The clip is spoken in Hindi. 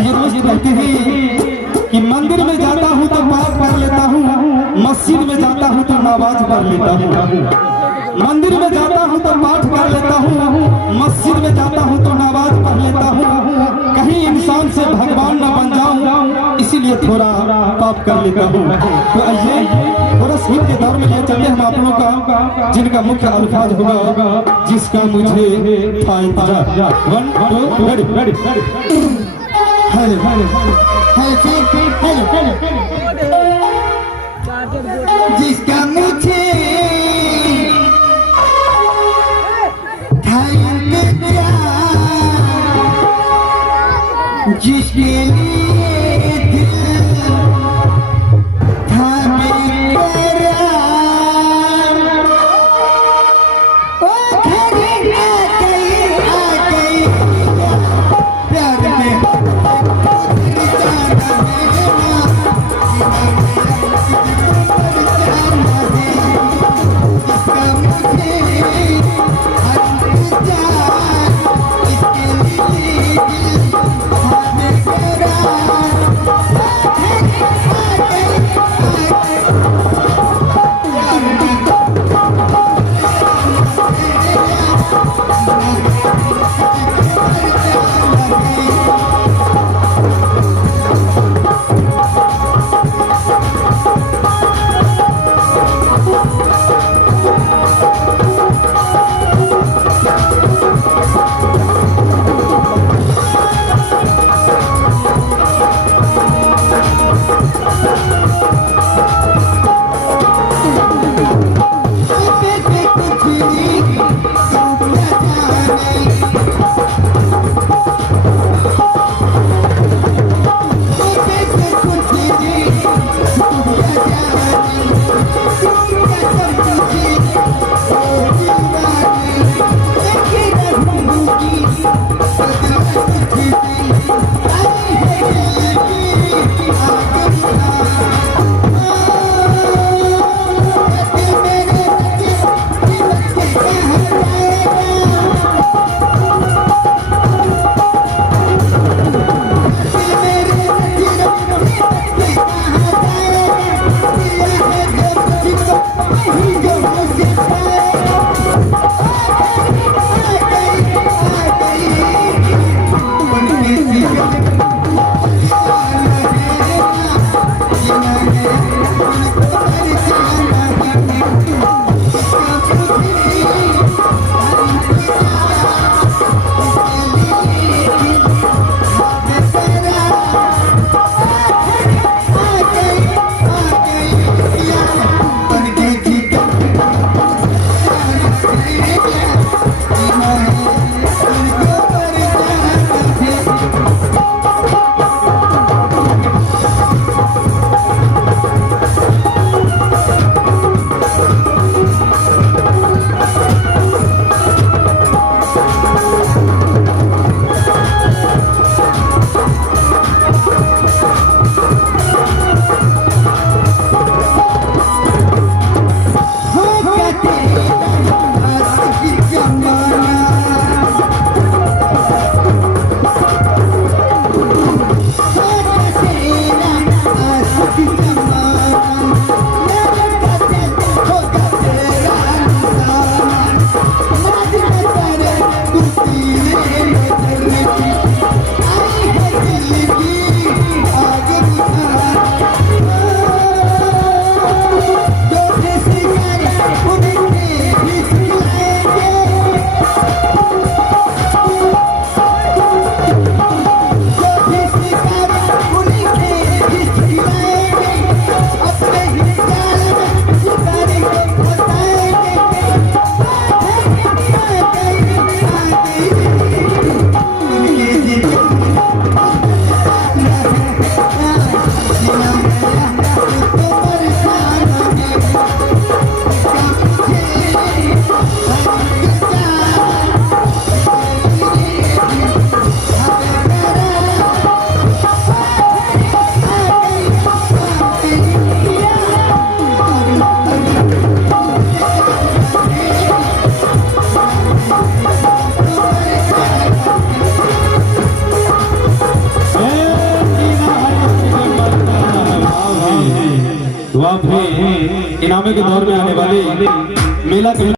ये दोस्त कहते हैं कि मंदिर में जाता हूँ तो पाप कर लेता हूँ, मस्जिद में जाता हूँ तो नमाज पढ़ लेता हूँ। मंदिर में जाता हूँ तो पाठ कर लेता हूँ, मस्जिद में जाता हूँ तो नमाज पढ़ लेता हूँ। कहीं इंसान से भगवान न बन जाऊँ, इसीलिए थोड़ा पाप कर लेता हूँ। तो आइए थोड़ा सीख के दौर में ले चलते हम आप लोगों का, जिनका मुख्य अल्फाज होगा जिसका मुझे था इंतजार। 1 2 रेडी जिसका मुझे था इंतजार, जिसके लिए दिल था बेकरार, ओ घर आ गई प्यार में इसके लिए दिल था बेकरार। तो आप भी इनामे के दौर में आने वाले मेला के